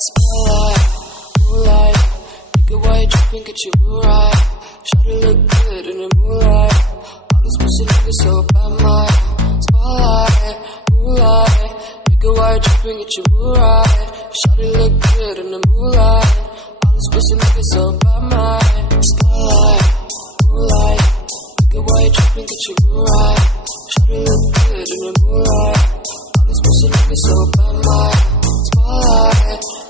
Spotlight, moonlight, nigga, why you tripping? Get you right. Shawty look good in the moonlight. All these pussy niggas so bad, my spotlight, moonlight, nigga, why you tripping? Get you right. Shawty look good in the moonlight. All these pussy niggas so bad, my spotlight, moonlight, nigga, why you tripping? Get you right. Shawty look good in the moonlight. All these pussy niggas so bad, my spotlight.